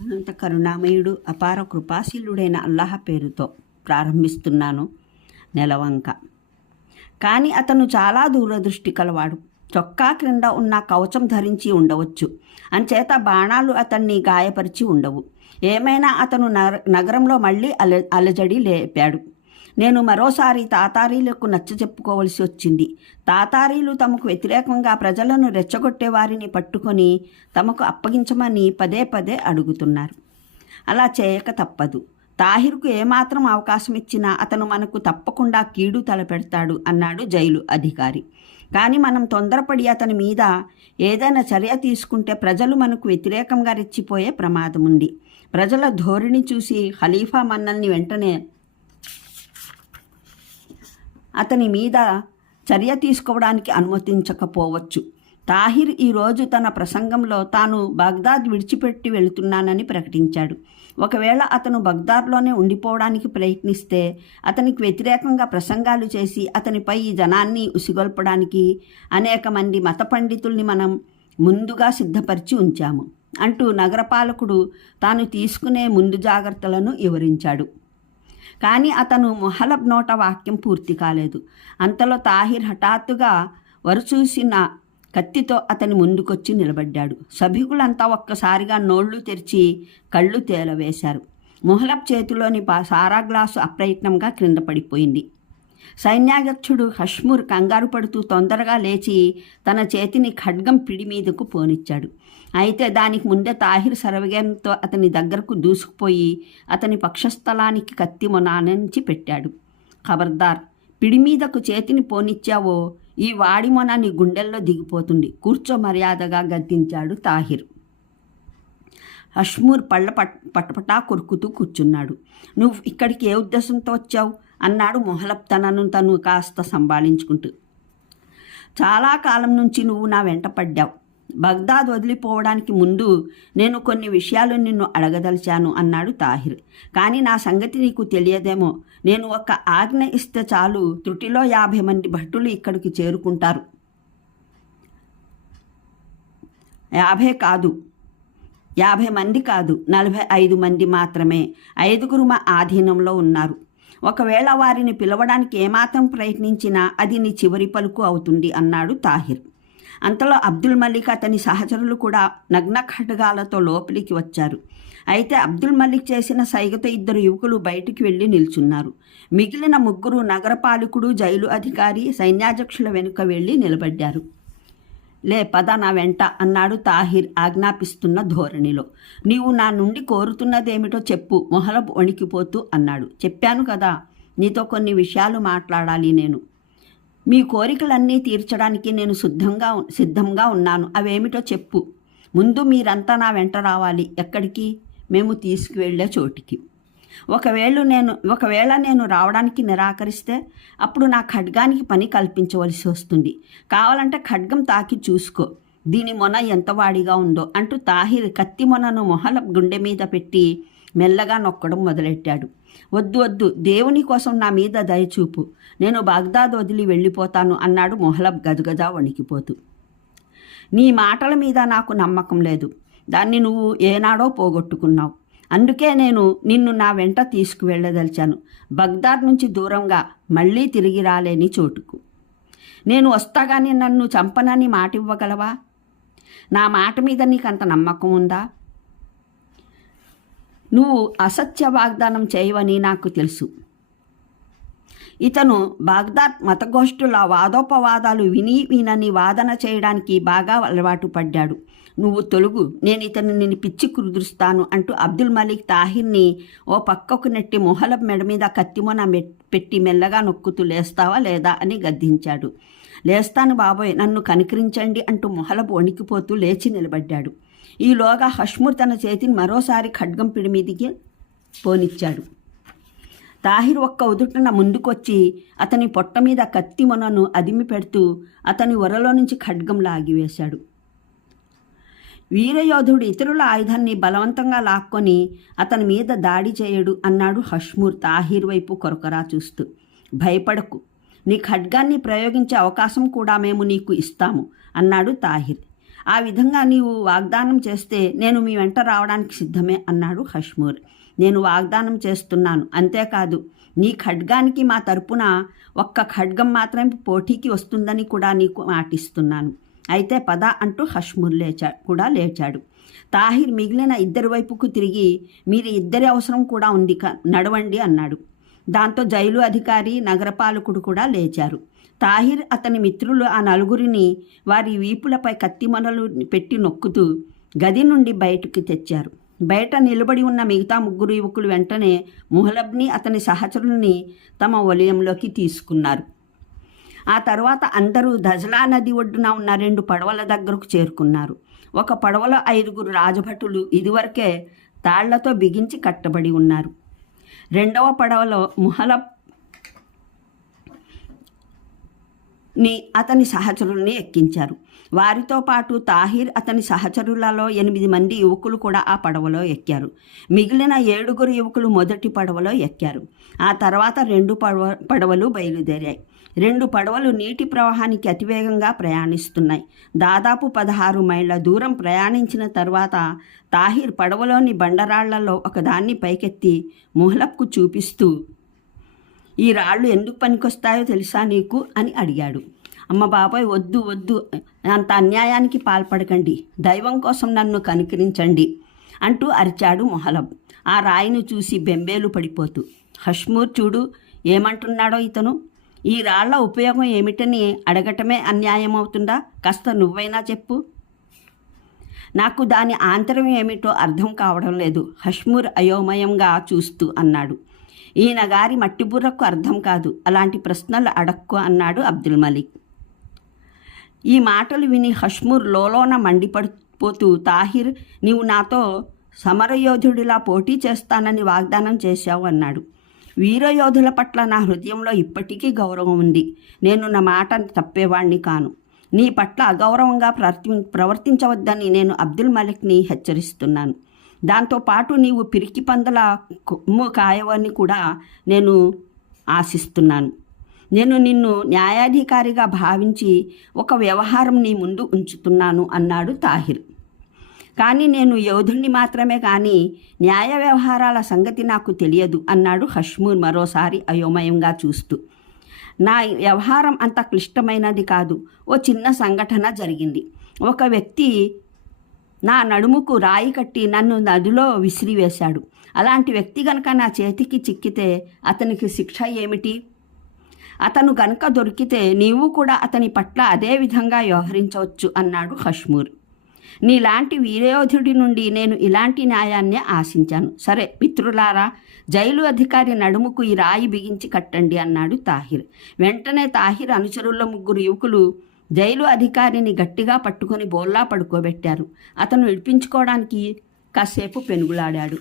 అనంత కరుణామయుడు అపార కృపాశీలుడైన అల్లాహ పేరుతో ప్రారంభిస్తున్నాను నెలవంక. కానీ అతను చాలా దూరదృష్టి కలవాడు. చొక్కా క్రింద ఉన్న కవచం ధరించి ఉండవచ్చు. అంచేత బాణాలు అతన్ని గాయపరిచి ఉండవు. ఏమైనా అతను నగరంలో మళ్ళీ అల అలజడి లేపాడు. నేను మరోసారి తాతారీలకు నచ్చ చెప్పుకోవలసి వచ్చింది. తాతారీలు తమకు వ్యతిరేకంగా ప్రజలను రెచ్చగొట్టే వారిని పట్టుకొని తమకు అప్పగించమని పదే పదే అడుగుతున్నారు. అలా చేయక తప్పదు. తాహిర్కు ఏమాత్రం అవకాశం ఇచ్చినా అతను మనకు తప్పకుండా కీడు తలపెడతాడు అన్నాడు జైలు అధికారి. కానీ మనం తొందరపడి అతని మీద ఏదైనా చర్య తీసుకుంటే ప్రజలు మనకు వ్యతిరేకంగా రెచ్చిపోయే ప్రమాదం ఉంది ప్రజల ధోరణి చూసి ఖలీఫా మనల్ని వెంటనే అతని మీద చర్య తీసుకోవడానికి అనుమతించకపోవచ్చు. తాహిర్ ఈరోజు తన ప్రసంగంలో తాను బగ్దాద్ విడిచిపెట్టి వెళుతున్నానని ప్రకటించాడు. ఒకవేళ అతను బగ్దాద్లోనే ఉండిపోవడానికి ప్రయత్నిస్తే అతనికి వ్యతిరేకంగా ప్రసంగాలు చేసి అతనిపై ఈ జనాన్ని ఉసిగొల్పడానికి అనేక మంది మత పండితుల్ని మనం ముందుగా సిద్ధపరిచి ఉంచాము. అంటూ నగరపాలకుడు తాను తీసుకునే ముందు జాగ్రత్తలను వివరించాడు. కానీ అతను మొహలబ్ నోట వాక్యం పూర్తి కాలేదు. అంతలో తాహిర్ హఠాత్తుగా వరుచూసిన కత్తితో అతని ముందుకొచ్చి నిలబడ్డాడు. సభికులంతా ఒక్కసారిగా నోళ్ళు తెరిచి కళ్ళు తేలవేశారు. మొహలబ్ చేతిలోని సారా గ్లాసు అప్రయత్నంగా క్రింద పడిపోయింది. సైన్యాధ్యక్షుడు హష్మూర్ కంగారు పడుతూ తొందరగా లేచి తన చేతిని ఖడ్గం పిడి మీదకు పోనిచ్చాడు. అయితే దానికి ముందే తాహిర్ సరవేగంతో అతని దగ్గరకు దూసుకుపోయి అతని పక్షస్థలానికి కత్తి మొనానంచి పెట్టాడు. ఖబర్దార్ పిడి మీదకు చేతిని పోనిచ్చావో ఈ వాడి మొన నీ గుండెల్లో దిగిపోతుంది. కూర్చో మర్యాదగా గద్దించాడు తాహిర్. హష్మూర్ పళ్ళ పట్ పటపటా కొరుకుతూ కూర్చున్నాడు. నువ్వు ఇక్కడికి ఏ ఉద్దేశంతో వచ్చావు? అన్నాడు మొహలబ్ తనను తను కాస్త సంభాళించుకుంటూ చాలా కాలం నుంచి నువ్వు నా వెంట పడ్డావు. బగ్దాద్ వదిలిపోవడానికి ముందు నేను కొన్ని విషయాలు నిన్ను అడగదలిచాను అన్నాడు తాహిర్. కానీ నా సంగతి నీకు తెలియదేమో. నేను ఒక ఆజ్ఞ ఇస్తే చాలు త్రుటిలో యాభై మంది భటులు ఇక్కడికి చేరుకుంటారు. యాభై కాదు. యాభై మంది కాదు నలభై ఐదు మంది మాత్రమే ఐదుగురు మా ఆధీనంలో ఉన్నారు. ఒకవేళ వారిని పిలవడానికి ఏమాత్రం ప్రయత్నించినా అది నీ చివరి పలుకు అవుతుంది అన్నాడు తాహిర్. అంతలో అబ్దుల్ మలిక్ అతని సహచరులు కూడా నగ్న ఖడ్గాలతో లోపలికి వచ్చారు. అయితే అబ్దుల్ మలిక్ చేసిన సైగతో ఇద్దరు యువకులు బయటికి వెళ్ళి నిల్చున్నారు. మిగిలిన ముగ్గురు నగరపాలకుడు జైలు అధికారి సైన్యాధ్యక్షుల వెనుక వెళ్ళి నిలబడ్డారు. లే పద నా వెంట అన్నాడు తాహిర్ ఆజ్ఞాపిస్తున్న ధోరణిలో. నీవు నా నుండి కోరుతున్నదేమిటో చెప్పు మొహలబ్ వణికిపోతూ అన్నాడు. చెప్పాను కదా నీతో కొన్ని విషయాలు మాట్లాడాలి నేను. మీ కోరికలన్నీ తీర్చడానికి నేను సిద్ధంగా సిద్ధంగా ఉన్నాను. అవేమిటో చెప్పు. ముందు మీరంతా నా వెంట రావాలి. ఎక్కడికి? మేము తీసుకువెళ్ళే చోటికి. ఒకవేళ నేను ఒకవేళ నేను రావడానికి నిరాకరిస్తే అప్పుడు నా ఖడ్గానికి పని కల్పించవలసి వస్తుంది. కావాలంటే ఖడ్గం తాకి చూసుకో. దీని మొన ఎంత వాడిగా ఉందో అంటూ తాహిర్ కత్తి మొనను మొహల గుండె మీద పెట్టి మెల్లగా నొక్కడం మొదలెట్టాడు. వద్దు వద్దు దేవుని కోసం నా మీద దయచూపు నేను బాగ్దాద్ వదిలి వెళ్ళిపోతాను అన్నాడు మొహలబ్ గజగజా వణికిపోతూ. నీ మాటల మీద నాకు నమ్మకం లేదు. దాన్ని నువ్వు ఏనాడో పోగొట్టుకున్నావు. అందుకే నేను నిన్ను నా వెంట తీసుకువెళ్ళదలిచాను. బగ్దాద్ నుంచి దూరంగా మళ్ళీ తిరిగి రాలేని చోటుకు. నేను వస్తాగానే నన్ను చంపనని మాట ఇవ్వగలవా నా మాట మీద నీకు అంత నమ్మకం ఉందా? నువ్వు అసత్య వాగ్దానం చేయవని నాకు తెలుసు. ఇతను బాగ్దాద్ మతగోష్ఠుల వాదోపవాదాలు విని వినని వాదన చేయడానికి బాగా అలవాటు పడ్డాడు. నువ్వు తొలుగు నేను ఇతను నిన్ను పిచ్చి కుదురుస్తాను అంటూ అబ్దుల్ మలిక్ తాహిర్ని ఓ పక్కకు నెట్టి మొహలబ్ మెడ మీద కత్తిమొన పెట్టి మెల్లగా నొక్కుతూ లేస్తావా లేదా? అని గద్దించాడు. లేస్తాను బాబోయ్ నన్ను కనికరించండి అంటూ మొహలపు వణికిపోతూ లేచి నిలబడ్డాడు. ఈలోగా హష్ముర్ తన చేతిని మరోసారి ఖడ్గం పిడి మీదికి పోనిచ్చాడు. తాహిర్ ఒక్క ఉదుటన ముందుకొచ్చి అతని పొట్ట మీద కత్తి మొనను అదిమి పెడుతూ అతని వరలో నుంచి ఖడ్గం లాగివేశాడు వీరయోధుడు ఇతరుల ఆయుధాన్ని బలవంతంగా లాక్కొని అతని మీద దాడి చేయడు అన్నాడు హష్మూర్ తాహిర్ వైపు కొరకరా చూస్తూ. భయపడకు. నీ ఖడ్గాన్ని ప్రయోగించే అవకాశం కూడా మేము నీకు ఇస్తాము అన్నాడు తాహిర్. ఆ విధంగా నీవు వాగ్దానం చేస్తే నేను మీ వెంట రావడానికి సిద్ధమే అన్నాడు హష్మూర్. నేను వాగ్దానం చేస్తున్నాను. అంతేకాదు నీ ఖడ్గానికి మా తరపున ఒక్క ఖడ్గం మాత్రమే పోటీకి వస్తుందని కూడా నీకు మాటిస్తున్నాను. అయితే పద అంటూ హష్మూర్ లేచా కూడా లేచాడు. తాహిర్ మిగిలిన ఇద్దరి వైపుకు తిరిగి మీరు ఇద్దరి అవసరం కూడా ఉంది క- నడవండి అన్నాడు. దాంతో జైలు అధికారి నగరపాలకుడు కూడా లేచారు. తాహిర్ అతని మిత్రులు ఆ నలుగురిని వారి వీపులపై కత్తిమనలు పెట్టి నొక్కుతూ గది నుండి బయటకు తెచ్చారు. బయట నిలబడి ఉన్న మిగతా ముగ్గురు యువకులు వెంటనే ముహలబ్ని అతని సహచరుల్ని తమ వలయంలోకి తీసుకున్నారు. ఆ తర్వాత అందరూ దజలా నది ఒడ్డున ఉన్న రెండు పడవల దగ్గరకు చేరుకున్నారు. ఒక పడవలో ఐదుగురు రాజభటులు ఇదివరకే తాళ్ళతో బిగించి కట్టబడి ఉన్నారు. రెండవ పడవలో ముహల ని అతని సహచరుల్ని ఎక్కించారు. వారితో పాటు తాహిర్ అతని సహచరులలో ఎనిమిది మంది యువకులు కూడా ఆ పడవలో ఎక్కారు. మిగిలిన ఏడుగురు యువకులు మొదటి పడవలో ఎక్కారు. ఆ తర్వాత రెండు పడవ పడవలు బయలుదేరాయి. రెండు పడవలు నీటి ప్రవాహానికి అతివేగంగా ప్రయాణిస్తున్నాయి. దాదాపు పదహారు మైళ్ళ దూరం ప్రయాణించిన తర్వాత తాహిర్ పడవలోని బండరాళ్ళలో ఒకదాన్ని పైకెత్తి ముహలబ్కు చూపిస్తూ ఈ రాళ్ళు ఎందుకు పనికొస్తాయో తెలుసా నీకు? అని అడిగాడు. అమ్మ బాబాయ్ వద్దు వద్దు అంత అన్యాయానికి పాల్పడకండి. దైవం కోసం నన్ను కనుకరించండి అంటూ అరిచాడు మొహలబ్. ఆ రాయిని చూసి బెంబేలు పడిపోతూ హష్మూర్ చూడు ఏమంటున్నాడో ఇతను? ఈ రాళ్ళ ఉపయోగం ఏమిటని అడగటమే అన్యాయం అవుతుందా కాస్త నువ్వైనా చెప్పు. నాకు దాని ఆంతరం ఏమిటో అర్థం కావడం లేదు. హష్మూర్ అయోమయంగా చూస్తూ అన్నాడు. ఈయన గారి మట్టిబుర్రకు అర్థం కాదు. అలాంటి ప్రశ్నలు అడక్కు అన్నాడు అబ్దుల్ మలిక్. ఈ మాటలు విని హష్మూర్ లోలోన మండిపడిపోతూ తాహిర్ నీవు నాతో సమరయోధుడిలా పోటీ చేస్తానని వాగ్దానం చేశావు అన్నాడు. వీరయోధుల పట్ల నా హృదయంలో ఇప్పటికీ గౌరవం ఉంది. నేను నా మాట తప్పేవాణ్ణి కాను. నీ పట్ల అగౌరవంగా ప్రవర్తి ప్రవర్తించవద్దని నేను అబ్దుల్ మలిక్ని హెచ్చరిస్తున్నాను. దాంతోపాటు నీవు పిరికి పందల కొమ్ము కాయవని కూడా నేను ఆశిస్తున్నాను. నేను నిన్ను న్యాయాధికారిగా భావించి ఒక వ్యవహారం నీ ముందు ఉంచుతున్నాను అన్నాడు తాహిర్. కానీ నేను యోధుణ్ణి మాత్రమే కానీ న్యాయ వ్యవహారాల సంగతి నాకు తెలియదు అన్నాడు హష్మూర్ మరోసారి అయోమయంగా చూస్తూ. నా వ్యవహారం అంత క్లిష్టమైనది కాదు. ఓ చిన్న సంఘటన జరిగింది. ఒక వ్యక్తి నా నడుముకు రాయి కట్టి నన్ను నదిలో విసిరివేశాడు. అలాంటి వ్యక్తి గనక నా చేతికి చిక్కితే అతనికి శిక్ష ఏమిటి? అతను గనక దొరికితే నీవు కూడా అతని పట్ల అదే విధంగా వ్యవహరించవచ్చు అన్నాడు హష్మూర్. నీలాంటి వీరయోధుడి నుండి నేను ఇలాంటి న్యాయాన్నే ఆశించాను. సరే మిత్రులారా జైలు అధికారి నడుముకు ఈ రాయి బిగించి కట్టండి అన్నాడు తాహిర్. వెంటనే తాహిర్ అనుచరుల ముగ్గురు యువకులు జైలు అధికారిని గట్టిగా పట్టుకొని బోల్లా పడుకోబెట్టారు. అతను విడిపించుకోవడానికి కాసేపు పెనుగులాడాడు.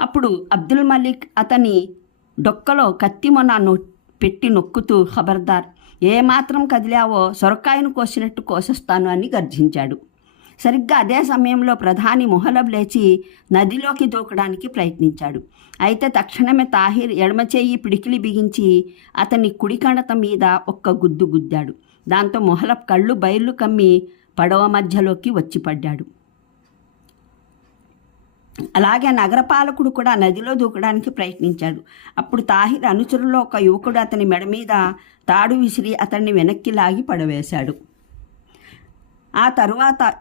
అప్పుడు అబ్దుల్ మలిక్ అతని డొక్కలో కత్తిమొన నొ పెట్టి నొక్కుతూ ఖబర్దార్ ఏమాత్రం కదిలావో సొరకాయను కోసినట్టు కోసేస్తాను అని గర్జించాడు. సరిగ్గా అదే సమయంలో ప్రధాని మొహలబ్ లేచి నదిలోకి దూకడానికి ప్రయత్నించాడు. అయితే తక్షణమే తాహిర్ ఎడమ చేయి పిడికిలి బిగించి అతని కుడికణత మీద ఒక్క గుద్దు గుద్దాడు. దాంతో మొహలబ్ కళ్ళు బయళ్ళు కమ్మి పడవ మధ్యలోకి వచ్చి పడ్డాడు. అలాగే నగరపాలకుడు కూడా నదిలో దూకడానికి ప్రయత్నించాడు. అప్పుడు తాహిర్ అనుచరుల్లో ఒక యువకుడు అతని మెడ మీద తాడు విసిరి అతన్ని వెనక్కి లాగి పడవేశాడు. ఆ తరువాత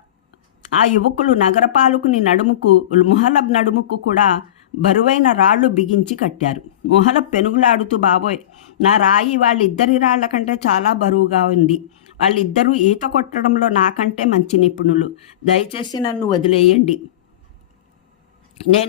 ఆ యువకులు నగరపాలకుని నడుముకు ముహలబ్ నడుముకు కూడా బరువైన రాళ్ళు బిగించి కట్టారు. ముహలబ్ పెనుగులాడుతూ బాబోయ్ నా రాయి వాళ్ళిద్దరి రాళ్ళ కంటే చాలా బరువుగా ఉంది. వాళ్ళిద్దరూ ఈత కొట్టడంలో నాకంటే మంచి నిపుణులు. దయచేసి నన్ను వదిలేయండి. నేను